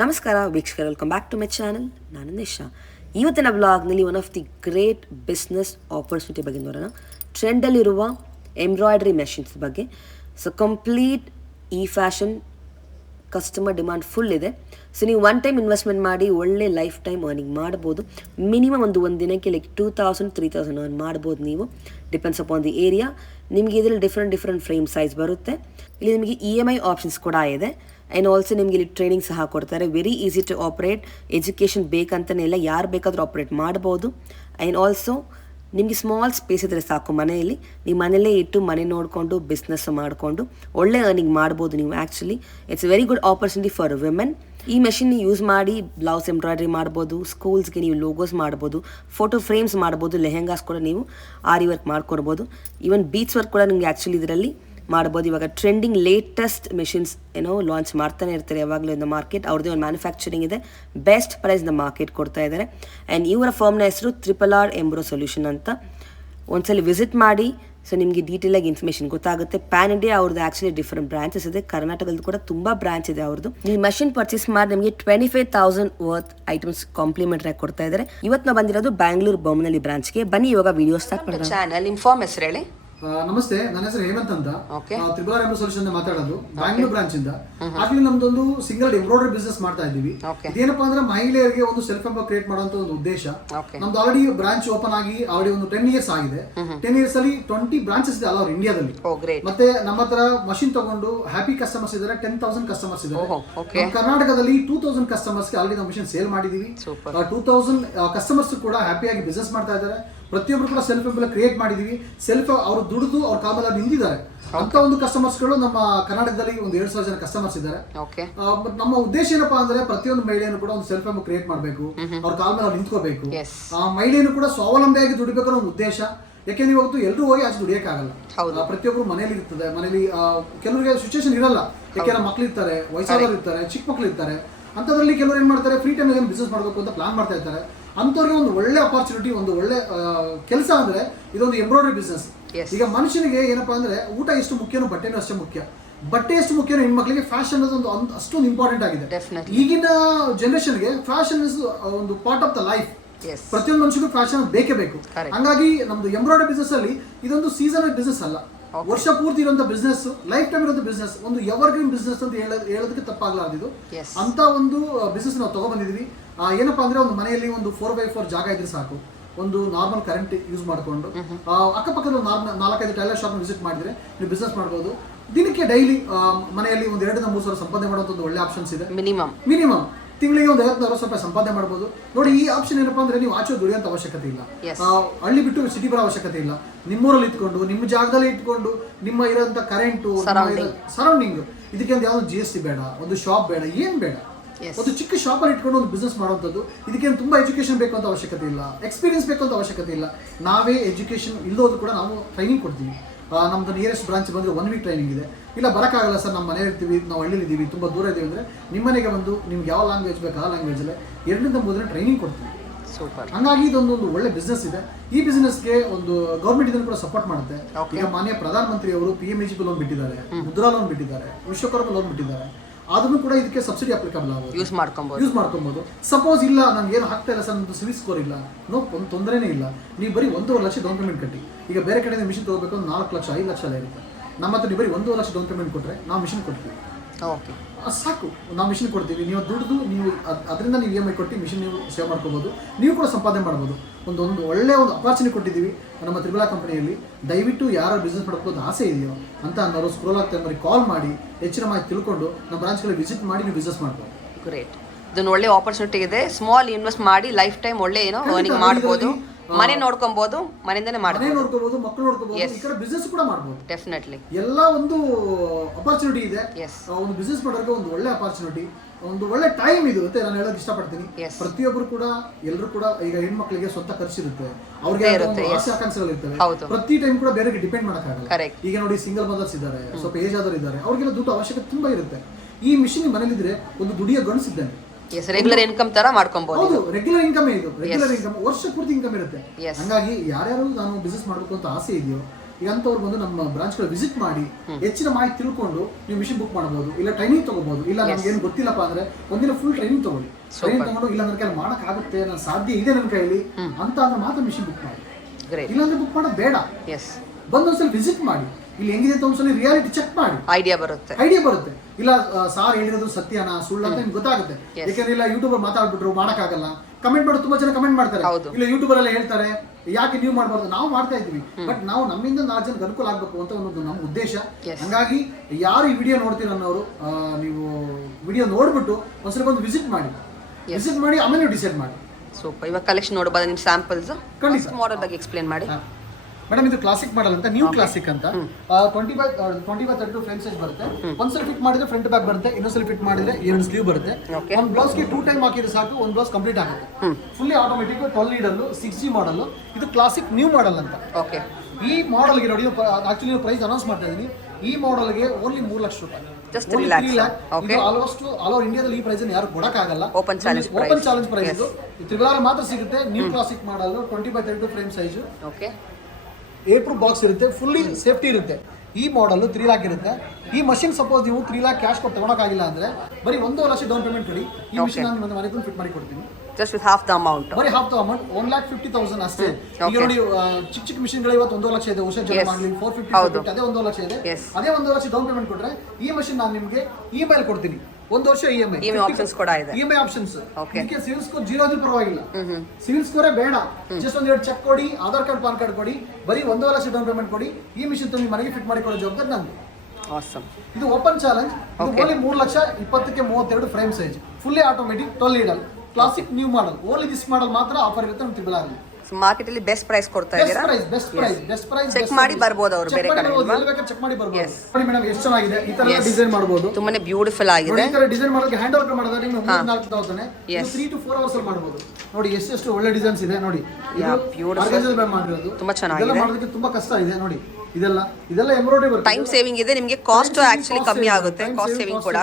ನಮಸ್ಕಾರ ವೀಕ್ಷಕರು, welcome back to my channel. ನಾನು ನಿಶಾ. ಇವತ್ತಿನ ಬ್ಲಾಗ್ನಲ್ಲಿ one of the great business opportunity ಬಗ್ಗೆ ನೋಡೋಣ. ಟ್ರೆಂಡಲ್ಲಿರುವ ಎಂಬ್ರಾಯ್ಡ್ರಿ ಮೆಷಿನ್ಸ್ ಬಗ್ಗೆ. ಸೊ ಕಂಪ್ಲೀಟ್ ಈ ಫ್ಯಾಷನ್ ಕಸ್ಟಮರ್ ಡಿಮಾಂಡ್ ಫುಲ್ ಇದೆ. ಸೊ ನೀವು ಒನ್ ಟೈಮ್ ಇನ್ವೆಸ್ಟ್ಮೆಂಟ್ ಮಾಡಿ ಒಳ್ಳೆ ಲೈಫ್ ಟೈಮ್ ಅರ್ನಿಂಗ್ ಮಾಡ್ಬೋದು. ಮಿನಿಮಮ್ ಒಂದು ದಿನಕ್ಕೆ ಲೈಕ್ 2000-3000 ಅರ್ನ್ ಮಾಡ್ಬೋದು ನೀವು, ಡಿಪೆಂಡ್ಸ್ ಅಪಾನ್ ದಿ ಏರಿಯಾ. ನಿಮಗೆ ಇದರಲ್ಲಿ ಡಿಫ್ರೆಂಟ್ ಫ್ರೇಮ್ ಸೈಜ್ ಬರುತ್ತೆ. ಇಲ್ಲಿ ನಿಮಗೆ EMI ಆಪ್ಷನ್ಸ್ ಕೂಡ ಇದೆ. ಆ್ಯಂಡ್ ಆಲ್ಸೋ ನಿಮಗೆ ಇಲ್ಲಿ ಟ್ರೈನಿಂಗ್ ಸಹ ಕೊಡ್ತಾರೆ. Very easy to operate. Education ಬೇಕಂತಲೇ ಇಲ್ಲ, ಯಾರು ಬೇಕಾದರೂ ಆಪ್ರೇಟ್ ಮಾಡ್ಬೋದು. ಆ್ಯಂಡ್ ಆಲ್ಸೋ ನಿಮಗೆ ಸ್ಮಾಲ್ ಸ್ಪೇಸ್ ಇದ್ದರೆ ಸಾಕು ಮನೆಯಲ್ಲಿ. ನೀವು ಮನೆಯಲ್ಲೇ ಇಟ್ಟು ಮನೆ ನೋಡಿಕೊಂಡು ಬಿಸ್ನೆಸ್ ಮಾಡಿಕೊಂಡು ಒಳ್ಳೆ ಅರ್ನಿಂಗ್ ಮಾಡ್ಬೋದು ನೀವು. Actually it's very good opportunity for women. ಈ ಮೆಷಿನ್ ಯೂಸ್ ಮಾಡಿ ಬ್ಲೌಸ್ ಎಂಬ್ರಾಯ್ಡ್ರಿ ಮಾಡ್ಬೋದು, ಸ್ಕೂಲ್ಸ್ಗೆ ನೀವು ಲೋಗೋಸ್ ಮಾಡ್ಬೋದು, ಫೋಟೋ ಫ್ರೇಮ್ಸ್ ಮಾಡ್ಬೋದು, ಲೆಹೆಂಗಾಸ್ ಕೂಡ ನೀವು ಆರಿ ವರ್ಕ್ ಮಾಡ್ಕೊಡ್ಬೋದು. ಈವನ್ ಬೀಚ್ ವರ್ಕ್ ಕೂಡ ನಿಮಗೆ ಆ್ಯಕ್ಚುಲಿ ಇದರಲ್ಲಿ ಮಾಡ್ಬೋದು. ಇವಾಗ ಟ್ರೆಂಡಿಂಗ್ ಲೇಟೆಸ್ಟ್ ಮೆಷಿನ್ಸ್ ಲಾಂಚ್ ಮಾಡ್ತಾನೆ ಇರ್ತಾರೆ ಯಾವಾಗಲೂ ಇನ್ ದ ಮಾರ್ಕೆಟ್. ಅವ್ರದ್ದೇ ಒಂದು ಮ್ಯಾನುಫ್ಯಾಕ್ಚರಿಂಗ್ ಇದೆ, ಬೆಸ್ಟ್ ಪ್ರೈಸ್ ದ ಮಾರ್ಕೆಟ್ ಕೊಡ್ತಾ ಇದ್ದಾರೆ. ಆ್ಯಂಡ್ ಇವರ ಫರ್ಮ್ನ ಹೆಸರು RRR ಎಂಬ್ರೋ ಸೊಲ್ಯೂಷನ್ ಅಂತ. ಒಂದ್ಸಲಿ ವಿಸಿಟ್ ಮಾಡಿ. ಸೊ ನಿಮಗೆ ಡೀಟೇಲಾಗಿ ಇನ್ಫಾರ್ಮೇಷನ್ ಗೊತ್ತಾಗುತ್ತೆ. ಪ್ಯಾನ್ ಇಂಡಿಯಾ ಅವ್ರದ್ದು ಆ್ಯಕ್ಚುಲಿ ಡಿಫ್ರೆಂಟ್ ಬ್ರಾಂಚಸ್ ಇದೆ. ಕರ್ನಾಟಕದಲ್ಲಿ ಕೂಡ ತುಂಬ ಬ್ರಾಂಚ್ ಇದೆ ಅವ್ರದ್ದು. ನೀವು ಮಷಿನ್ ಪರ್ಚೇಸ್ ಮಾಡಿ ನಿಮಗೆ 25,000 ವರ್ತ್ ಐಟಮ್ಸ್ ಕಾಂಪ್ಲಿಮೆಂಟರಿ ಆಗಿ ಕೊಡ್ತಾ ಇದ್ದಾರೆ. ಇವತ್ತು ನಾವು ಬಂದಿರೋದು ಬ್ಯಾಂಗ್ಳೂರ್ ಬೊಮ್ಮನಹಳ್ಳಿ ಬ್ರಾಂಚ್ಗೆ. ಬನ್ನಿ ಇವಾಗ ವಿಡಿಯೋ ಸ್ಟಾರ್ಟ್ ಮಾಡೋಣ. ಚಾನಲ್ ಇನ್ಫಾರ್ಮ್ ಹೆಸರು ಹೇಳಿ. ನಮಸ್ತೆ, ನನ್ನ ಹೆಸರು ಹೇಮಂತ್ ಅಂತ. RRR ಎಂಬ್ರೋ ಸೊಲ್ಯೂಷನ್ ಮಾತಾಡೋದು ಬ್ಯಾಂಗ್ಳೂರ್ ಬ್ರಾಂಚ್ ಇಂದ. ಆಗ್ಲಿ ನಮ್ದೊಂದು ಸಿಂಗಲ್ ಎಂಬ್ರಾಯ್ಡರಿ ಬಿಸ್ನೆಸ್ ಮಾಡ್ತಾ ಇದ್ದೀವಿ. ಇದೇನಪ್ಪಾ ಅಂದ್ರೆ ಮಹಿಳೆಯರಿಗೆ ಒಂದು ಸೆಲ್ಫ್ ಎಂಪ್ಲಾಯ್ ಕ್ರಿಯೇಟ್ ಮಾಡುವಂತ ಒಂದು ಉದ್ದೇಶ. ನಮ್ದು ಆಲ್ರೆಡಿ ಬ್ರಾಂಚ್ ಓಪನ್ ಆಗಿ ಆಲ್ರೆಡಿ ಒಂದು 10 years ಆಗಿದೆ. 10 years ಅಲ್ಲಿ 20 ಬ್ರಾಂಚಸ್ ಇದೆ ಆಲ್ ಓವರ್ ಇಂಡಿಯಾದಲ್ಲಿ. ಮತ್ತೆ ನಮ್ಮ ಹತ್ರ ಮಷಿನ್ ತಗೊಂಡು ಹ್ಯಾಪಿ ಕಸ್ಟಮರ್ಸ್ ಇದ್ದಾರೆ. 10,000 ಕಸ್ಟಮರ್ಸ್ ಇದ್ದಾರೆ. ಕರ್ನಾಟಕದಲ್ಲಿ 2,000 ಕಸ್ಟಮರ್ಸ್ ಗೆ ಆಲ್ರೆಡಿ ನಾವು ಮಷಿನ್ ಸೇಲ್ ಮಾಡಿದೀವಿ. 2,000 ಕಸ್ಟಮರ್ಸ್ ಕೂಡ ಹ್ಯಾಪಿಯಾಗಿ ಬಿಸ್ನೆಸ್ ಮಾಡ್ತಾ ಇದ್ದಾರೆ. ಪ್ರತಿಯೊಬ್ಬರು ಕೂಡ ಸೆಲ್ಫ್ ಎಂಪ್ಲಾಯ್ ಕ್ರಿಯೇಟ್ ಮಾಡಿದೀವಿ. ಸೆಲ್ಫ್ ಅವರು ದುಡಿದು ಅವ್ರ ಕಾಲಲ್ಲಿ ನಿಂತಿದ್ದಾರೆ ಅಂತ ಒಂದು ಕಸ್ಟಮರ್ಸ್ ಗಳು ನಮ್ಮ ಕರ್ನಾಟಕದಲ್ಲಿ ಒಂದು 2,000 ಜನ ಕಸ್ಟಮರ್ಸ್ ಇದ್ದಾರೆ. ನಮ್ಮ ಉದ್ದೇಶ ಏನಪ್ಪಾ ಅಂದ್ರೆ ಪ್ರತಿಯೊಂದು ಮಹಿಳೆಯನ್ನು ಕೂಡ ಒಂದು ಸೆಲ್ಫ್ ಎಂಪ್ಲಾಯ್ ಕ್ರಿಯೇಟ್ ಮಾಡಬೇಕು, ಅವ್ರ ಕಾಲ ಮೇಲೆ ಅವ್ರು ನಿಂತ್ಕೋಬೇಕು. ಮಹಿಳೆಯನ್ನು ಕೂಡ ಸ್ವಾವಲಂಬಿಯಾಗಿ ದುಡಿಬೇಕು ಅನ್ನೋ ಒಂದು ಉದ್ದೇಶ. ಯಾಕೆಂದ್ರೆ ಇವತ್ತು ಎಲ್ಲರೂ ಹೋಗಿ ಆಚೆ ದುಡಿಯಕ್ಕಾಗಲ್ಲ. ಪ್ರತಿಯೊಬ್ಬರು ಮನೇಲಿ ಇರ್ತದೆ. ಮನೇಲಿ ಕೆಲವರಿಗೆ ಸಿಚುವೇಶನ್ ಇರಲ್ಲ. ಯಾಕೆಂದ್ರೆ ಮಕ್ಳು ಇರ್ತಾರೆ, ವಯಸ್ಸಾದವರು ಇರ್ತಾರೆ, ಚಿಕ್ಕ ಮಕ್ಳು ಇರ್ತಾರೆ. ಅಂತದ್ರಲ್ಲಿ ಕೆಲವರು ಏನ್ ಮಾಡ್ತಾರೆ, ಫ್ರೀ ಟೈಮ್ ಬಿಸ್ನೆಸ್ ಮಾಡಬೇಕು ಅಂತ ಪ್ಲಾನ್ ಮಾಡ್ತಾ ಇರ್ತಾರೆ. ಅಂತವ್ರಿಗೆ ಒಂದು ಒಳ್ಳೆ ಅಪಾರ್ಚುನಿಟಿ, ಒಂದು ಒಳ್ಳೆ ಕೆಲಸ ಅಂದ್ರೆ ಇದೊಂದು ಎಂಬ್ರಾಯ್ಡರಿ ಬಿಸ್ನೆಸ್. ಈಗ ಮನುಷ್ಯನಿಗೆ ಏನಪ್ಪಾ ಅಂದ್ರೆ ಊಟ ಎಷ್ಟು ಮುಖ್ಯನೋ ಬಟ್ಟೆನೂ ಅಷ್ಟೇ ಮುಖ್ಯ. ಬಟ್ಟೆ ಎಷ್ಟು ಮುಖ್ಯನೋ ಹೆಣ್ಮಕ್ಳಿಗೆ ಫ್ಯಾಷನ್ ಒಂದು ಅಷ್ಟೊಂದು ಇಂಪಾರ್ಟೆಂಟ್ ಆಗಿದೆ. ಈಗಿನ ಜನರೇಷನ್ಗೆ ಫ್ಯಾಷನ್ ಇಸ್ ಒಂದು ಪಾರ್ಟ್ ಆಫ್ ದ ಲೈಫ್. ಪ್ರತಿಯೊಂದು ಮನುಷ್ಯನಿಗೂ ಫ್ಯಾಷನ್ ಬೇಕೇ ಬೇಕು. ಹಂಗಾಗಿ ನಮ್ದು ಎಂಬ್ರಾಯ್ಡರಿ ಬಿಸ್ನೆಸ್ ಅಲ್ಲಿ ಇದೊಂದು ಸೀಸನಲ್ ಬಿಸ್ನೆಸ್ ಅಲ್ಲ, ವರ್ಷ ಪೂರ್ತಿ ಇರುವಂತ ಬಿಸ್ನೆಸ್, ಲೈಫ್ ಟೈಮ್ ಇರುವಂತ ಬಿಸ್ನೆಸ್, ಒಂದು ಎವರ್ಗ್ರೀನ್ ಬಿಸ್ನೆಸ್ ಅಂತ ಹೇಳೋದಕ್ಕೆ ತಪ್ಪಾಗಲಾರದು. ಅಂತ ಒಂದು ಬಿಸ್ನೆಸ್ ನಾವು ತಗೊಂಡ್ಬಂದಿದ್ವಿ. ಏನಪ್ಪಾ ಅಂದ್ರೆ ಒಂದು ಮನೆಯಲ್ಲಿ ಒಂದು 4x4 ಜಾಗ ಇದ್ರೆ ಸಾಕು. ಒಂದು ನಾರ್ಮಲ್ ಕರೆಂಟ್ ಯೂಸ್ ಮಾಡಿಕೊಂಡು ಅಕ್ಕಪಕ್ಕದ ಒಂದು 4-5 ಟೈಲರ್ ಶಾಪ್ ವಿಸಿಟ್ ಮಾಡಿದ್ರೆ ನೀವು ಬಿಸ್ನೆಸ್ ಮಾಡ್ಬೋದು. ದಿನಕ್ಕೆ ಡೈಲಿ ಮನೆಯಲ್ಲಿ ಒಂದು 2-3 ಸಾವಿರ ಸಂಪಾದನೆ ಮಾಡುವಂತ ಒಂದು ಒಳ್ಳೆ ಆಪ್ಷನ್ಸ್ ಇದೆ. ಮಿನಿಮಮ್ ತಿಂಗಳಿಗೆ ಒಂದು 50-60 ರೂಪಾಯಿ ಸಂಪಾದನೆ ಮಾಡ್ಬೋದು. ನೋಡಿ, ಈ ಆಪ್ಷನ್ ಏನಪ್ಪಾ ಅಂದ್ರೆ ನೀವು ಆಚೆ ದುಡಿಯುವಂತ ಅವಶ್ಯಕತೆ ಇಲ್ಲ. ಹಳ್ಳಿ ಬಿಟ್ಟು ಸಿಟಿ ಬರೋ ಅವಶ್ಯಕತೆ ಇಲ್ಲ. ನಿಮ್ಮೂರಲ್ಲಿ ಇಟ್ಕೊಂಡು, ನಿಮ್ಮ ಜಾಗದಲ್ಲಿ ಇಟ್ಕೊಂಡು, ನಿಮ್ಮ ಇರೋಂಥ ಕರೆಂಟು, ಸರೌಂಡಿಂಗ್, ಇದಕ್ಕೆ ಒಂದು ಯಾವ್ದು GST ಬೇಡ, ಒಂದು ಶಾಪ್ ಬೇಡ, ಏನ್ ಬೇಡ. ಒಂದು ಚಿಕ್ಕ ಶಾಪಲ್ಲಿ ಇಟ್ಕೊಂಡು ಒಂದು ಬಿಸ್ನೆಸ್ ಮಾಡುವಂಥದ್ದು. ಇದಕ್ಕೆ ತುಂಬಾ ಎಜುಕೇಶನ್ ಬೇಕು ಅಂತ ಅವಶ್ಯಕತೆ ಇಲ್ಲ, ಎಕ್ಸ್ಪೀರಿಯನ್ಸ್ ಬೇಕು ಅಂತ ಅವಶ್ಯಕತೆ ಇಲ್ಲ. ನಾವೇ ಎಜುಕೇಶನ್ ಇಲ್ಲೋದು ಕೂಡ ನಾವು ಟ್ರೈನಿಂಗ್ ಕೊಡ್ತೀವಿ. ನಮ್ದು ನಿಯರೆಸ್ಟ್ ಬ್ರಾಂಚ್ ಬಂದರೆ 1 week ಟ್ರೈನಿಂಗ್ ಇದೆ. ಇಲ್ಲ ಬರೋಕ್ಕಾಗಲ್ಲ ಸರ್, ನಮ್ಮ ಮನೆ ಇರ್ತೀವಿ, ನಾವು ಹಳ್ಳಿಲಿದ್ದೀವಿ, ತುಂಬ ದೂರ ಇದ್ದೀವಿ ಅಂದರೆ ನಿಮ್ಮ ಮನೆಗೆ ಬಂದು ನಿಮ್ಗೆ ಯಾವ ಲ್ಯಾಂಗ್ವೇಜ್ ಬೇಕು ಆ ಲ್ಯಾಂಗ್ವೇಜಲ್ಲೇ 2-3 ದಿನ ಟ್ರೈನಿಂಗ್ ಕೊಡ್ತೀವಿ. ಹಂಗಾಗಿ ಇದೊಂದು ಒಳ್ಳೆ ಬಿಸ್ನೆಸ್ ಇದೆ. ಈ ಬಿಸ್ನೆಸ್ಗೆ ಒಂದು ಗೌರ್ಮೆಂಟ್ ಇದನ್ನು ಕೂಡ ಸಪೋರ್ಟ್ ಮಾಡುತ್ತೆ. ಈಗ ಮಾನ್ಯ ಪ್ರಧಾನಮಂತ್ರಿ ಅವರು PMAGP ಲೋನ್ ಬಿಟ್ಟಿದ್ದಾರೆ, ಮುದ್ರಾ ಲೋನ್ ಬಿಟ್ಟಿದ್ದಾರೆ, ವಿಶ್ವಕರ್ಮ ಲೋನ್ ಬಿಟ್ಟಿದ್ದಾರೆ. ಅದನ್ನು ಕೂಡ ಇದಕ್ಕೆ ಸಬ್ಸಿಡಿ ಅಪ್ಲಿಕಬಲ್ ಆಗುತ್ತೆ, ಯೂಸ್ ಮಾಡ್ಕೊಬಹುದು. ಸಪೋಸ್ ಇಲ್ಲ ನನ್ಗೆ ಏನು ಆಗ್ತಾ ಇಲ್ಲ ಸರ್, ನಮ್ದು ಸಿವಿಲ್ ಸ್ಕೋರ್ ಇಲ್ಲ, ಒಂದು ತೊಂದರೆನೇ ಇಲ್ಲ. ನೀವು ಬರೀ 1.5 ಲಕ್ಷ ಡೌನ್ ಪೇಮೆಂಟ್ ಕಟ್ಟಿ. ಈಗ ಬೇರೆ ಕಡೆ ಮಿಷಿನ್ ತಗೋಬೇಕು ಅಂದ್ರೆ 4 ಲಕ್ಷ 5 ಲಕ್ಷ ಎಲ್ಲ ಇರುತ್ತೆ. ನಮ್ಮ ಹತ್ರ ನೀವು ಬರೀ 1.5 ಲಕ್ಷ ಡೌನ್ ಪೇಮೆಂಟ್ ಕೊಟ್ಟರೆ ನಾವು ಮಿಷಿನ್ ಕೊಡ್ತೀವಿ. ಸಾಕು, ನಾವು ಮಿಷಿನ್ ಕೊಡ್ತೀವಿ. ನೀವು ದುಡ್ದು ನೀವು ಅದರಿಂದ ನೀವು EMI ಕೊಟ್ಟು ಮಿಷಿನ್ ನೀವು ಸೇವ್ ಮಾಡ್ಕೋಬಹುದು. ನೀವು ಕೂಡ ಸಂಪಾದನೆ ಮಾಡ್ಬೋದು. ಒಂದು ಒಳ್ಳೆ ಒಂದು ಅಪಾರ್ಚುನಿಟಿ ಕೊಟ್ಟಿದ್ದೀವಿ ನಮ್ಮ RRR ಕಂಪನಿಯಲ್ಲಿ. ದಯವಿಟ್ಟು ಯಾರು ಬಿಸ್ನೆಸ್ ಮಾಡಬೇಕು ಅಂತ ಆಸೆ ಇದೆಯೋ ಅಂತ ಅನ್ನೋರು ಸ್ಕ್ರೋಲ್ ಆಗ್ತಾ ಬರೀ ಕಾಲ್ ಮಾಡಿ ಹೆಚ್ಚಿನ ಮಾಹಿತಿ ತಿಳ್ಕೊಂಡು ನಮ್ಮ ಬ್ರಾಂಚ್ಗಳಿಗೆ ವಿಸಿಟ್ ಮಾಡಿ ನೀವು ಬಿಸ್ನೆಸ್ ಮಾಡ್ಬೋದು. ಗ್ರೇಟ್, ಇದೊಂದು ಒಳ್ಳೆ ಆಪರ್ಚುನಿಟಿ ಇದೆ. ಸ್ಮಾಲ್ ಇನ್ವೆಸ್ಟ್ ಮಾಡಿ ಲೈಫ್ ಟೈಮ್ ಒಳ್ಳೆ ಅರ್ನಿಂಗ್ ಮಾಡ್ಬೋದು. ಮನೆ ನೋಡ್ಕೊಬಹುದು, ಮನೆಯಿಂದನೇ ನೋಡ್ಕೋಬಹುದು, ಮಕ್ಕಳು ನೋಡ್ಕೋಬಹುದು, ಈ ಕಡೆ ಬಿಸ್ನೆಸ್ ಕೂಡ ಮಾಡಬಹುದು. ಡೆಫಿನೆಟ್ಲಿ ಎಲ್ಲ ಒಂದು ಅಪಾರ್ಚುನಿಟಿ ಇದೆ. ಒಂದು ಬಿಸ್ನೆಸ್ ಮಾಡೋರಿಗೆ ಒಂದು ಒಳ್ಳೆ ಅಪಾರ್ಚುನಿಟಿ, ಒಂದು ಒಳ್ಳೆ ಟೈಮ್ ಇದು ಅಂತ ನಾನು ಹೇಳೋಕೆ ಇಷ್ಟಪಡ್ತೀನಿ. ಪ್ರತಿಯೊಬ್ಬರು ಕೂಡ, ಎಲ್ಲರೂ ಕೂಡ, ಈಗ ಹೆಣ್ಮಕ್ಳಿಗೆ ಸ್ವಂತ ಖರ್ಚಿರುತ್ತೆ, ಅವ್ರಿಗೆ ಆಸೆ ಆಕಾಂಕ್ಷೆಗಳು ಇರ್ತವೆ. ಪ್ರತಿ ಟೈಮ್ ಕೂಡ ಬೇರೆಗೆ ಡಿಪೆಂಡ್ ಮಾಡೋಕ್ಕಾಗಲ್ಲ. ಈಗ ನೋಡಿ, ಸಿಂಗಲ್ ಮದರ್ಸ್ ಇದ್ದಾರೆ, ಸ್ವಲ್ಪ ಏಜ್ ಆದವರು ಇದ್ದಾರೆ, ಅವ್ರಿಗೆಲ್ಲ ದುಡ್ಡು ಅವಶ್ಯಕತೆ ತುಂಬಾ ಇರುತ್ತೆ. ಈ ಮಿಷಿನ್ ಮನೇಲಿದ್ರೆ ಒಂದು ದುಡಿಯೋ ಗಣಿಸಿದ್ದಾನೆ, ರೆಗ್ಯುಲರ್ ಇನ್ಕಮ್ ತರ ಮಾಡ್ಕೊಬಹುದು. ಹೌದು, ರೆಗ್ಯುಲರ್ ಇನ್ಕಮ್ ಇದು. ರೆಗ್ಯುಲರ್ ಇನ್ಕಮ್ ವರ್ಷ ಪೂರ್ತಿ ಇನ್ಕಮ್ ಇರುತ್ತೆ. ಹಂಗಾಗಿ ಯಾರ್ಯಾರು ನಾನು ಬಿಸ್ನೆಸ್ ಮಾಡಬೇಕು ಅಂತ ಆಸೆ ಇದೆಯೋ ಈಗ ಅಂತವ್ರು ಬಂದು ನಮ್ಮ ಬ್ರಾಂಚ್ಗಳು ವಿಸಿಟ್ ಮಾಡಿ ಹೆಚ್ಚಿನ ಮಾಹಿತಿ ತಿಳ್ಕೊಂಡು ನೀವು ಮಿಷಿನ್ ಬುಕ್ ಮಾಡಬಹುದು, ಇಲ್ಲ ಟ್ರೈನಿಂಗ್ ತಗೋಬಹುದು. ಇಲ್ಲ ನಮ್ಗೆ ಏನು ಗೊತ್ತಿಲ್ಲಪ್ಪ ಅಂದ್ರೆ ಒಂದಿನ ಫುಲ್ ಟ್ರೈನಿಂಗ್ ತಗೊಳ್ಳಿ. ಟ್ರೈನಿಂಗ್ ತಗೊಂಡು ಇಲ್ಲ ನನ್ನ ಕೈಲಿ ಮಾಡಕ್ ಆಗುತ್ತೆ, ನನ್ನ ಸಾಧ್ಯ ಇದೆ ನನ್ನ ಕೈಯಲ್ಲಿ ಅಂತ ಅಂದ್ರೆ ಮಾತ್ರ ಮಿಷಿನ್ ಬುಕ್ ಮಾಡಿ. ಇಲ್ಲಾಂದ್ರೆ ಬುಕ್ ಮಾಡೋದು ಬೇಡ. ಬಂದು ಒಂದ್ಸಲ ವಿಸಿಟ್ ಮಾಡಿ, ಇಲ್ಲಿ ಹೆಂಗಿದೆ ಅಂತ ಒಂದ್ಸಲ ರಿಯಾಲಿಟಿ ಚೆಕ್ ಮಾಡಿ, ಐಡಿಯಾ ಬರುತ್ತೆ. ಇಲ್ಲ ಸಾರ್ ಹೇಳಿರೋದು ಸತ್ಯನಾ ಸುಳ್ಳು ಅಂತ ನಿಮ್ಗೆ ಗೊತ್ತಾಗುತ್ತೆ. ಯಾಕಂದ್ರೆ ಇಲ್ಲ ಯೂಟ್ಯೂಬರ್ ಮಾತಾಡ್ಬಿಟ್ರು ಮಾಡಕ್ಕಾಗಲ್ಲ, ಕಮೆಂಟ್ ಮಾಡೋದು ತುಂಬಾ ಜನ ಕಮೆಂಟ್ ಮಾಡ್ತಾರೆ. ಇಲ್ಲ ಯೂಟ್ಯೂಬರ್ ಎಲ್ಲ ಹೇಳ್ತಾರೆ ಯಾಕೆ ನೀವು ಮಾಡ್ಬಾರ್ದು, ನಾವು ಮಾಡ್ತಾ ಇದ್ವಿ, ಬಟ್ ನಾವು ನಮ್ಮಿಂದ 4 ಜನಕ್ಕೆ ಅನುಕೂಲ ಆಗ್ಬೇಕು ಅಂತ ಒಂದು ನಮ್ಮ ಉದ್ದೇಶ. ಹಂಗಾಗಿ ಯಾರು ಈ ವಿಡಿಯೋ ನೋಡ್ತೀರ ಅನ್ನೋರು ನೀವು ವಿಡಿಯೋ ನೋಡ್ಬಿಟ್ಟು ಒಂದ್ಸಲ ಬಂದು ವಿಸಿಟ್ ಮಾಡಿ ಆಮೇಲೆ ನೀವು ಡಿಸೈಡ್ ಮಾಡಿ. ಸೂಪರ್. ಇವಾಗ ಕಲೆಕ್ಷನ್ ನೋಡಬಹುದು ನಿಮ್ಮ ಸ್ಯಾಂಪಲ್ಸ್. ಖಂಡಿತ ಮಾಡೆಲ್ ಬಗ್ಗೆ ಎಕ್ಸ್ಪ್ಲೇನ್ ಮಾಡಿ ಮೇಡಮ್. ಇದು ಕ್ಲಾಸಿಕ್ ಮಾಡೆಲ್ ಅಂತ, ನ್ಯೂ ಕ್ಲಾಸಿಕ್ ಅಂತ 20x32 ಫ್ರೇಮ್ ಸೈಜ್ ಬರುತ್ತೆ. ಒಂದ್ಸಲ ಫಿಟ್ ಮಾಡಿದ್ರೆ ಫ್ರಂಟ್ ಬ್ಯಾಕ್ ಬರುತ್ತೆ, ಇನ್ನೊಂದ್ಸಲ ಫಿಟ್ ಮಾಡಿದ್ರೆ 2 ಸ್ಲೀವ್ ಬರುತ್ತೆ. ಒಂದು ಬ್ಲೌಸ್ಗೆ 2 ಟೈಮ್ ಹಾಕಿದ್ರೆ ಸಾಕು, ಒಂದು ಬ್ಲೌಸ್ ಕಂಪ್ಲೀಟ್ ಆಗುತ್ತೆ. ಫುಲ್ಲಿ ಆಟೋಮೆಟಿಕ್ 12 ಲೀಡರ್ 6G ಮಾಡಲ್. ಇದು ಕ್ಲಾಸಿಕ್ ನ್ಯೂ ಮಾಡಲ್ ಅಂತ. ಈ ಮಾಡೆಲ್ಗೆ ನೋಡಿ ಆಕ್ಚುಲಿ ಪ್ರೈಸ್ ಅನೌನ್ಸ್ ಮಾಡ್ತಾ ಇದೀನಿ. ಈ ಮಾಡೆಲ್ಗೆ ಓನ್ಲಿ 3 ಲಕ್ಷ ರೂಪಾಯಿ, ಆಲ್ಮೋಸ್ಟ್ ಆಲ್ ಓವರ್ ಇಂಡಿಯಾದಲ್ಲಿ ಈ ಪ್ರೈಸ್ ಯಾರು ಕೊಡಕ್ಕಾಗಲ್ಲ. ಓಪನ್ ಚಾಲೆಂಜ್ ಪ್ರೈಸ್ ಇದು. ತ್ರಿಬಲ್ ಮಾತ್ರ ಸಿಗುತ್ತೆ. ನ್ಯೂ ಕ್ಲಾಸಿಕ್ ಮಾಡಲ್ 20x32 frame size. Air proof box ಇರುತ್ತೆ, ಫುಲ್ಲಿ ಸೇಫ್ಟಿ ಇರುತ್ತೆ. ಈ ಮಾಡಲ್ 3 ಲ್ಯಾಕ್ ಇರುತ್ತೆ. ಈ ಮಷಿನ್ ಸಪೋಸ್ ನೀವು 3 ಲ್ಯಾಕ್ ಕ್ಯಾಶ್ ಕೊಟ್ಟು ತಗೊಳಕ್ಕಾಗಿಲ್ಲ ಅಂದ್ರೆ ಬರೀ 1 ಲಕ್ಷ ಡೌನ್ ಪೇಮೆಂಟ್ ಕೊಡಿ. ಈ ಮಷಿನ್ ನಾನು ನನ್ನ ಮನೆಗೆ ಫಿಟ್ ಮಾಡಿ ಕೊಡ್ತೀನಿ. Just with half the amount, ಬರೀ ಹಾಫ್ ದ ಅಮೌಂಟ್ 1,50,000 ಅಷ್ಟೇ. ಈಗ ನೋಡಿ ಚಿಕ್ಕ ಮಿಷಿನ್ಗಳು ಇವತ್ತು 1 ಲಕ್ಷ ಇದೆ. ಉಷಾ ಜನ ಮಾಡಲಿ 450 ಅದೇ 1 ಲಕ್ಷ ಇದೆ. ಅದೇ 1 ಲಕ್ಷ ಡೌನ್ ಪೇಮೆಂಟ್ ಕೊಟ್ರೆ ಈ ಮಷಿನ್ ನಾನು ನಿಮಗೆ ಇಮೇಲ್ ಕೊಡ್ತೀನಿ. 1 ವರ್ಷ ಇಎಂಐ ಆಪ್ಷನ್ಸ್ ಕೂಡ ಇದೆ. EMI options. ಇದಕ್ಕೆ ಸಿವಿಲ್ ಸ್ಕೋರ್ 0 ಆದ್ರೂ ಪರವಾಗಿಲ್ಲ, ಸಿವಿಲ್ ಸ್ಕೋರೇ ಬೇಡ. ಜಸ್ಟ್ ಒಂದೆರಡು ಚೆಕ್ ಕೊಡಿ, ಆಧಾರ್ ಕಾರ್ಡ್ ಪಾನ್ ಕಾರ್ಡ್ ಕೊಡಿ, ಬರೀ 1 ಲಕ್ಷ ಡೌನ್ ಪೇಮೆಂಟ್ ಕೊಡಿ. ಈ ಮಿಷಿನ್ ನಿಮ್ಮ ಮನೆಗೆ ಫಿಟ್ ಮಾಡಿ ಕೊಡೋ ಜವಾಬ್ದಾರಿ ನಂದು. ಇದು ಓಪನ್ ಚಾಲೆಂಜ್. ಓನ್ಲಿ 3,20,000ಕ್ಕೆ 32 frame size, fully automatic 12 leader classic new model. Only this model ಮಾತ್ರ ಆಫರ್ ಇರುತ್ತೆ ನಮ್ಮ ತ್ರಿಬಲ್ ಆರ್. ಮಾರ್ಕೆಟ್ ಅಲ್ಲಿ ಬೆಸ್ಟ್ ಪ್ರೈಸ್ ಕೊಡ್ತಾ ಇದ್ದೀರಾ. ಬೆಸ್ಟ್ ಪ್ರೈಸ್ ಚೆಕ್ ಮಾಡಿ ಬರ್ಬೋದು ಅವರು ಬೇರೆ ಕಡೆ ಚೆಕ್ ಮಾಡಿ ಬರ್ಬೋದು. ನೋಡಿ ಮೇಡಮ್ ಎಷ್ಟು ಚೆನ್ನಾಗಿದೆ. ಈ ತರ ಡಿಸೈನ್ ಮಾಡಬಹುದು, ತುಂಬಾನೇ ಬ್ಯೂಟಿಫುಲ್ ಆಗಿದೆ. ಈ ತರ ಡಿಸೈನ್ ಮಾಡೋಕೆ ಹ್ಯಾಂಡ್ ವರ್ಕ್ ಮಾಡಿದ್ರೆ ನೀವು 3-4 ತಾವತಾನೆ 3 to 4 ಅವರ್ಸ್ ಅಲ್ಲಿ ಮಾಡಬಹುದು. ನೋಡಿ ಎಷ್ಟು ಒಳ್ಳೆ ಡಿಸೈನ್ಸ್ ಇದೆ ನೋಡಿ. ಇದು ಮಾಡಿರೋದು ತುಂಬಾ ಚೆನ್ನಾಗಿದೆ. ಇದೆಲ್ಲ ಮಾಡೋದಕ್ಕೆ ತುಂಬಾ ಕಷ್ಟ ಇದೆ ನೋಡಿ. ಇದೆಲ್ಲ ಎಂಬ್ರಾಯ್ಡರಿ ವರ್ಕ್, ಟೈಮ್ ಸೇವಿಂಗ್ ಇದೆ ನಿಮಗೆ. ಕಾಸ್ಟ್ ಆಕ್ಚುಲಿ ಕಮ್ಮಿ ಆಗುತ್ತೆ, ಕಾಸ್ಟ್ ಸೇವಿಂಗ್ ಕೂಡ.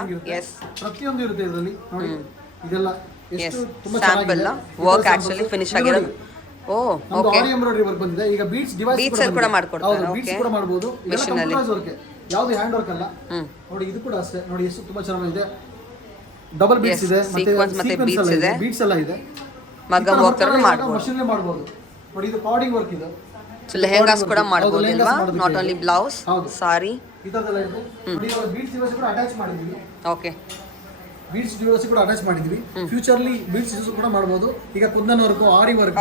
ಪ್ರತಿಯೊಂದು ಇರುತ್ತೆ ಇದರಲ್ಲಿ ನೋಡಿ. ಇದೆಲ್ಲ ಎಷ್ಟು ತುಂಬಾ ಸ್ಯಾಂಪಲ್ ವರ್ಕ್ ಆಕ್ಚುಲಿ ಫಿನಿಶ್ ಆಗಿರೋದು. ಓಕೆ, ಎಂಬ್ರಾಯ್ಡರಿ ವರ್ಕ್ ಬಂದಿದೆ. ಈಗ ಬೀಟ್ಸ್ ಡಿವೈಸ್ ಕೂಡ ಮಾಡ್ಕೊಡ್ತಾರೆ. ಬೀಟ್ಸ್ ಕೂಡ ಮಾಡಬಹುದು. ಮೆಷಿನ್ ಅಲ್ಲಿ ಯಾವುದು ಹ್ಯಾಂಡ್ ವರ್ಕ್ ಅಲ್ಲ. ನೋಡಿ ಇದು ಕೂಡ ಅಷ್ಟೇ. ನೋಡಿ ಎಷ್ಟು ತುಂಬಾ ಚೆನ್ನಾಗಿದೆ. ಡಬಲ್ ಬೀಟ್ಸ್ ಇದೆ, ಮತ್ತೆ ಬೀಟ್ಸ್ ಎಲ್ಲ ಇದೆ. ಮಗ್ಗಂ ವರ್ಕ್ ತರ ಮಾಡಬಹುದು, ಮಷಿನ್ ಅಲ್ಲಿ ಮಾಡಬಹುದು. ನೋಡಿ ಇದು ಪಾಡಿಂಗ್ ವರ್ಕ್ ಇದೆ. ಸೊ ಲೆಹೆಂಗಾಸ್ ಕೂಡ ಮಾಡಬಹುದು ಅಲ್ವಾ? ನಾಟ್ ಓನ್ಲಿ ಬ್ಲೌಸ್, ಸಾರಿ ಇದೆಲ್ಲ ಇದೆ. ನೋಡಿ ಬೀಟ್ಸ್ ಡಿವೈಸ್ ಕೂಡ ಅಟ್ಯಾಚ್ ಮಾಡಿದೀವಿ. ಓಕೆ, ಬೀಡ್ಸ್ ಡಿವೈಸ್ ಕೂಡ ಅಟ್ಯಾಚ್ ಮಾಡಿದ್ವಿ. ಫ್ಯೂಚರ್ಲಿ ಬೀಡ್ಸ್ ಯೂಸ್ ಕೂಡ ಮಾಡಬಹುದು. ಈಗ ಕುಂದನ್ ವರ್ಕ್, ಆರಿ ವರ್ಕ್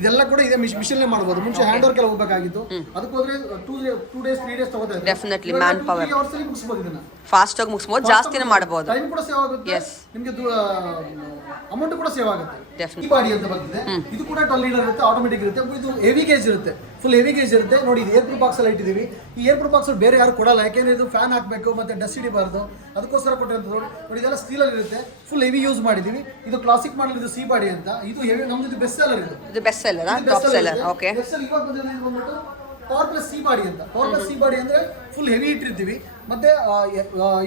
ಇದೆಲ್ಲ ಕೂಡ ಇದೆ ಮಿಷನ್ ಮಾಡಬಹುದು. ಮುಂಚೆ ಹ್ಯಾಂಡ್ ವರ್ಕ್ ಎಲ್ಲ ಹೋಗಬೇಕಾಗಿತ್ತು. ಅದಕ್ಕೆ ಹೋದ್ರೆ 2 days 3 days ತಗೋತಾ ಇದೆ. Definitely man power. 3 ಅವರ್ಸ್ ಅಲ್ಲಿ ಮುಗಿಸಬಹುದು. ಇದನ್ನ ಫಾಸ್ಟ್ ಆಗಿ ಮುಗಿಸಬಹುದು, ಜಾಸ್ತಿನೇ ಮಾಡಬಹುದು. ಟೈಮ್ ಕೂಡ ಸೇವ್ ಆಗುತ್ತೆ, ನಿಮಗೆ ಅಮೌಂಟ್ ಕೂಡ ಸೇವ್ ಆಗುತ್ತೆ. ಈ ಬಾಡಿ ಅಂತ ಬಂದಿದೆ. ಇದು ಕೂಡ 12 ಲೀಡರ್ ಇರುತ್ತೆ, ಆಟೋಮೆಟಿಕ್ ಇರುತ್ತೆ. ಇದು ಹೆವಿ ಗೇಜ್ ಇರುತ್ತೆ, ಫುಲ್ ಹೆವಿ ಗೇಜ್ ಇರುತ್ತೆ. ನೋಡಿ ಇದು ಏರ್ ಪ್ರೂಫ್ ಬಾಕ್ಸ್ ಅಲ್ಲಿ ಇಟ್ಟಿದ್ದೀವಿ. ಈ ಏರ್ ಪ್ರೂಫ್ ಬಾಕ್ಸ್ ಬೇರೆ ಯಾರು ಕೊಡಲ್ಲ, ಯಾಕೆಂದ್ರೆ ಇದು ಫ್ಯಾನ್ ಹಾಕಬೇಕು ಮತ್ತೆ ಡಸ್ಟ್ ಹಿಡಿಬಾರ್ದು, ಅದಕ್ಕೋಸ್ಕರ ಕೊಟ್ಟಿರೋದು. ನೋಡಿ ಇದೆಲ್ಲ ಸ್ಟೀಲ್ ಅಲ್ಲಿ ಇರುತ್ತೆ, ಫುಲ್ ಹೆವಿ ಯೂಸ್ ಮಾಡಿದೀವಿ. ಇದು ಕ್ಲಾಸಿಕ್ ಮಾಡಲ್, ಇದು ಸಿ ಬಾಡಿ ಅಂತ. ಇದು ಹೆವಿ, ನಮ್ದು ಇದು ಬೆಸ್ಟ್ ಸೆಲ್ಲರ್. ಇದು best seller, top seller. Okay, ಇವಾಗ ಬಂದ್ಬಿಟ್ಟು ಪವರ್ ಪ್ಲಸ್ ಸಿ ಬಾಡಿ ಅಂತ. ಪವರ್ ಪ್ಲಸ್ ಸಿ ಬಾಡಿ ಅಂದ್ರೆ ಫುಲ್ ಹೆವಿ ಇಟ್ಟಿರ್ತೀವಿ. ಮತ್ತೆ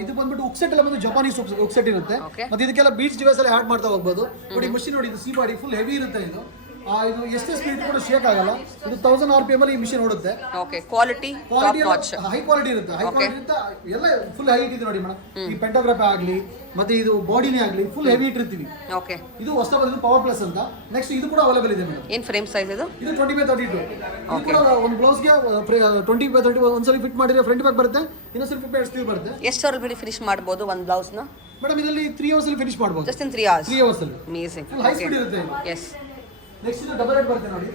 ಇದು ಬಂದ್ಬಿಟ್ಟು ಉಕ್ಸೆಟ್ ಎಲ್ಲ ಬಂದು ಜಪಾನೀಸ್ ಉಕ್ಸೆಟ್ ಇರುತ್ತೆ. ಮತ್ತೆ ಇದಕ್ಕೆಲ್ಲ ಬೀಟ್ಸ್ ಡಿವೈಸ್ ಎಲ್ಲ ಆಡ್ ಮಾಡ್ತಾ ಹೋಗ್ಬೋದು. ನೋಡಿ ಮಷಿನ್ ನೋಡಿ, ಇದು ಸಿ ಬಾಡಿ ಫುಲ್ ಹೆವಿ ಇರುತ್ತೆ. ಇದು ಎಷ್ಟೇ ಸ್ಪೀಡ್ ಕೂಡ ಶೇಕ್ ಆಗಲ್ಲ. ಇದು 1000 RPM ಅಲ್ಲಿ ಈ ಮಿಷನ್ ಓಡುತ್ತೆ. ಓಕೆ, ಕ್ವಾಲಿಟಿ ಹೈ ಕ್ವಾಲಿಟಿ ಇರುತ್ತೆ. ಹೈ ಕ್ವಾಲಿಟಿ ಇರುತ್ತೆ, ಎಲ್ಲ ಫುಲ್ ಹೈಟ್ ಇದೆ ನೋಡಿ ಮೇಡಮ್. ಈ ಪೆಂಟೋಗ್ರಾಫ್ ಆಗಲಿ ಮತ್ತೆ ಇದು ಬಾಡಿನೇ ಆಗಲಿ ಫುಲ್ ಹೆವಿ ಇಟ್ಟಿರ್ತೀವಿ. ಓಕೆ, ಇದು ಹೊಸ ಬಂದಿದ್ದು ಪವರ್ ಪ್ಲಸ್ ಅಂತ. ನೆಕ್ಸ್ಟ್ ಇದು ಕೂಡ ಅವೈಲೇಬಲ್ ಇದೆ ಮೇಡಮ್. ಏನು ಫ್ರೇಮ್ ಸೈಜ್ ಇದು? ಇದು 20x32. ಇದು ಕೂಡ ಒಂದು ಬ್ಲೌಸ್ಗೆ 20x32 ಒಂದ್ಸಲಿ ಫಿಟ್ ಮಾಡಿದ್ರೆ ಫ್ರಂಟ್ ಬ್ಯಾಕ್ ಬರುತ್ತೆ, ಇನ್ನೊಂದ್ಸಲಿ ಫಿಟ್ ಸ್ಲೀವ್ ಬರುತ್ತೆ. ಎಷ್ಟು ಅವರಲ್ಲಿ ಫಿನಿಶ್ ಮಾಡಬಹುದು ಒಂದು ಬ್ಲೌಸ್ ನ ಮೇಡಮ್? ಇದರಲ್ಲಿ 3 ಅವರ್ಸ್ ಅಲ್ಲಿ ಫಿನಿಶ್ ಮಾಡಬಹುದು. Just in 3 hours. 3 ಅವರ್ಸ್ ಅಲ್ಲಿ ಅಮೇಜಿಂಗ್. ಹೈ ಸ್ಪೀಡ್ ಇರುತ್ತೆ. ಎಸ್, ನೆಕ್ಸ್ಟ್ ಇದು ಡಬಲ್ ಹೆಡ್ ಬರುತ್ತೆ ನೋಡಿ.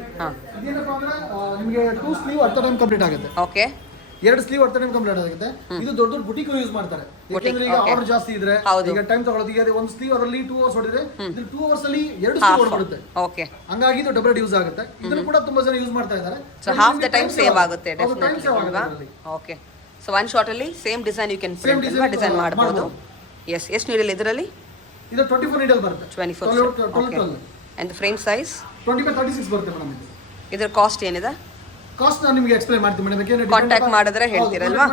ಇದೇನಪ್ಪ ಅಂದ್ರೆ ನಿಮಗೆ 2 ಸ್ಲೀವ್ ಅಟ್ ಟೈಮ್ ಕಂಪ್ಲೀಟ್ ಆಗುತ್ತೆ. Okay, 2 sleeve at time complete ಆಗುತ್ತೆ. ಇದು ದೊಡ್ಡ ದೊಡ್ಡ ಬುಟಿಕ್ ಯೂಸ್ ಮಾಡ್ತಾರೆ, ಯಾಕಂದ್ರೆ ಈಗ ಆರ್ಡರ್ ಜಾಸ್ತಿ ಇದ್ರೆ ಈಗ ಟೈಮ್ ತಗೊಳ್ಳೋದು. ಈಗ ಒಂದು ಸ್ಲೀವ್ ಅದರಲ್ಲಿ 2 ಅವರ್ಸ್ ಹೊಡೆದ್ರೆ ಇದು 2 ಅವರ್ಸ್ ಅಲ್ಲಿ 2 ಸ್ಲೀವ್ ಹೊಡೆಬಿಡುತ್ತೆ. ಓಕೆ, ಹಂಗಾಗಿ ಇದು ಡಬಲ್ ಯೂಸ್ ಆಗುತ್ತೆ. ಇದನ್ನು ಕೂಡ ತುಂಬಾ ಜನ ಯೂಸ್ ಮಾಡ್ತಾ ಇದ್ದಾರೆ. So half the time save ಆಗುತ್ತೆ definitely. Okay, so one shot ಅಲ್ಲಿ same design you can design ಮಾಡಬಹುದು. ಎಸ್, ಎಷ್ಟು ನೀಡಲ್ ಇದರಲ್ಲಿ? ಇದು 24 ನೀಡಲ್ ಬರುತ್ತೆ. 24. And the frame size 20x36 ಬರುತ್ತೆ ಮೇಡಮ್. ಇದರ ಕಾಸ್ಟ್ ಏನಿದೆ? ಕಾಸ್ಟ್ ನಾನು ನಿಮಗೆ ಎಕ್ಸ್ಪ್ಲೈನ್ ಮಾಡ್ತೀನಿ ಮೇಡಮ್. ಕಾಂಟ್ಯಾಕ್ಟ್ ಮಾಡಿದ್ರೆ ಹೇಳ್ತೀರಲ್ವಾ?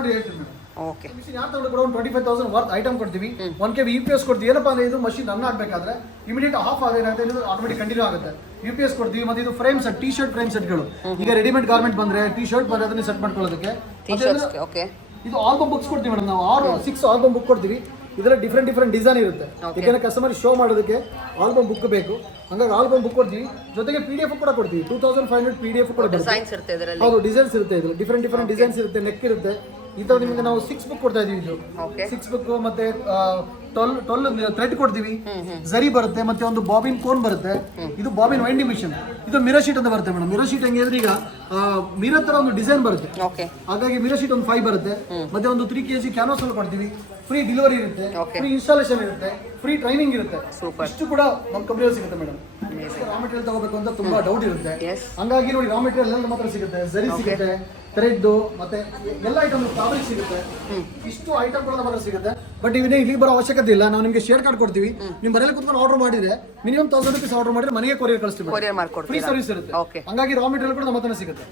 ಓಕೆ. ಮಿಷಿನ್ ಯಾರು ತಗೊಂಡು ಕೂಡ ಒಂದು 25,000 ವರ್ತ್ ಐಟಮ್ ಕೊಡ್ತೀವಿ. 1 kg UPS ಕೊಡ್ತೀವಿ. ಏನಪ್ಪಾ ಅಂದ್ರೆ ಇದು ಮಷಿನ್ ರನ್ ಆಗಬೇಕಾದ್ರೆ ಇಮಿಡಿಯೇಟ್ ಆಫ್ ಆಗುತ್ತೆ, ಇದು ಆಟೋಮೆಟಿಕ್ ಕಂಟಿನ್ಯೂ ಆಗುತ್ತೆ. UPS ಕೊಡ್ತೀವಿ. ಮತ್ತೆ ಇದು frame set, T shirt frame ಸೆಟ್ಗಳು. ಈಗ ರೆಡಿಮೇಡ್ ಗಾರ್ಮೆಂಟ್ ಬಂದ್ರೆ ಟಿ ಶರ್ಟ್ ಬಂದ್ರೆ ಅದನ್ನ ಸೆಟ್ ಮಾಡ್ಕೊಳ್ಳೋದಕ್ಕೆ. ಓಕೆ. ಇದು ಆಲ್ಬಮ್ ಬುಕ್ಸ್ ಕೊಡ್ತೀವಿ ಮೇಡಮ್ ನಾವು. 6 ಆಲ್ಬಮ್ ಬುಕ್ ಕೊಡ್ತೀವಿ. ಇದರಲ್ಲಿ ಡಿಫ್ರೆಂಟ್ ಡಿಸೈನ್ ಇರುತ್ತೆ. ಯಾಕಂದ್ರೆ ಕಸ್ಟಮರ್ ಶೋ ಮಾಡೋದಕ್ಕೆ ಆಲ್ಬಮ್ ಬುಕ್ ಬೇಕು, ಹಂಗಾಗಿ ಆಲ್ಬಮ್ ಬುಕ್ ಕೊಡ್ತೀವಿ. ಜೊತೆಗೆ PDF ಕೂಡ ಕೊಡ್ತೀವಿ. 2500 PDF ಕೂಡ ಡಿಸೈನ್ಸ್ ಇರುತ್ತೆ ಇದರಲ್ಲಿ. ಹೌದು, ಡಿಸೈನ್ಸ್ ಇರುತ್ತೆ. ಇದು ಡಿಫ್ರೆಂಟ್ ಡಿಸೈನ್ಸ್ ಇರುತ್ತೆ, ನೆಕ್ ಇರುತ್ತೆ. ಈ ತರ ನಿಮಗೆ ನಾವು 6 ಬುಕ್ ಕೊಡ್ತಾ ಇದೀವಿ. ಇದು 6 ಬುಕ್ ಮತ್ತೆ 12 ಥ್ರೆಡ್ ಕೊಡ್ತೀವಿ. ಜರಿ ಬರುತ್ತೆ, ಮತ್ತೆ ಒಂದು ಬಾಬಿನ್ ಕೋನ್ ಬರುತ್ತೆ. ಇದು ಬಾಬಿನ್ ವೈಂಡಿಂಗ್ ಮಿಷನ್. ಇದು ಮಿರರ್ ಶೀಟ್ ಅಂತ ಬರುತ್ತೆ ಮೇಡಮ್. ಮಿರರ್ ಶೀಟ್ ಹೆಂಗೆ ಅಂದ್ರೆ ಈಗ ಮಿರರ್ ತರ ಒಂದು ಡಿಸೈನ್ ಬರುತ್ತೆ. ಹಾಗಾಗಿ ಮಿರರ್ ಶೀಟ್ ಒಂದು 5 ಬರುತ್ತೆ. ಮತ್ತೆ ಒಂದು 3 kg ಕ್ಯಾನ್ವಾಸ್ ಅಲ್ಲಿ ಕೊಡ್ತೀವಿ. ಫ್ರೀ ಡೆಲಿವರಿ ಇರುತ್ತೆ, ಫ್ರೀ ಇನ್ಸ್ಟಾಲೇಷನ್ ಇರುತ್ತೆ, ಫ್ರೀ ಟ್ರೈನಿಂಗ್ ಇರುತ್ತೆ. ಇಷ್ಟು ಕೂಡ ನಮ್ಮ ಕಂಪನಿಯಲ್ಲಿ ಸಿಗುತ್ತೆ ಮೇಡಮ್. ರಾ ಮೆಟೀರಿಯಲ್ ತಗೋಬೇಕು ಅಂತ ತುಂಬಾ ಡೌಟ್ ಇರುತ್ತೆ. ಹಂಗಾಗಿ ನೋಡಿ, ರಾ ಮೆಟೀರಿಯಲ್ ಎಲ್ಲ ಮಾತ್ರ ಸಿಗುತ್ತೆ. ಜರಿ ಸಿಗುತ್ತೆ, ಥ್ರೆಡ್, ಮತ್ತೆ ಎಲ್ಲ ಐಟಮ್ ಫ್ಯಾಬ್ರಿಕ್ ಸಿಗುತ್ತೆ. ಇಷ್ಟು ಐಟಮ್ ಕೂಡ ನಮ್ಮ ಹತ್ರ ಸಿಗುತ್ತೆ. ಬಟ್ ಇವನ್ನೇ ಇಲ್ಲಿಗೆ ಬರೋ ಅವಶ್ಯಕತೆ ಇಲ್ಲ. ನಾವು ನಿಮಗೆ ಶೇರ್ ಕಾರ್ಡ್ ಕೊಡ್ತೀವಿ. ನೀವು ಮನೇಲಿ ಕುತ್ಕೊಂಡು ಆರ್ಡರ್ ಮಾಡಿದ್ರೆ ಮಿನಿಮಮ್ 1000 ರೂಪೀಸ್ ಆರ್ಡರ್ ಮಾಡಿದ್ರೆ ಮನೆಗೆ ಕೊರಿಯರ್ ಕಳಿಸ್ತೀವಿ. ಫ್ರೀ ಸರ್ವಿಸ್ ಇರುತ್ತೆ. ಹಂಗಾಗಿ ರಾ ಮೆಟೀರಿಯಲ್ ಕೂಡ ನಮ್ಮ ಹತ್ರ ಸಿಗುತ್ತೆ.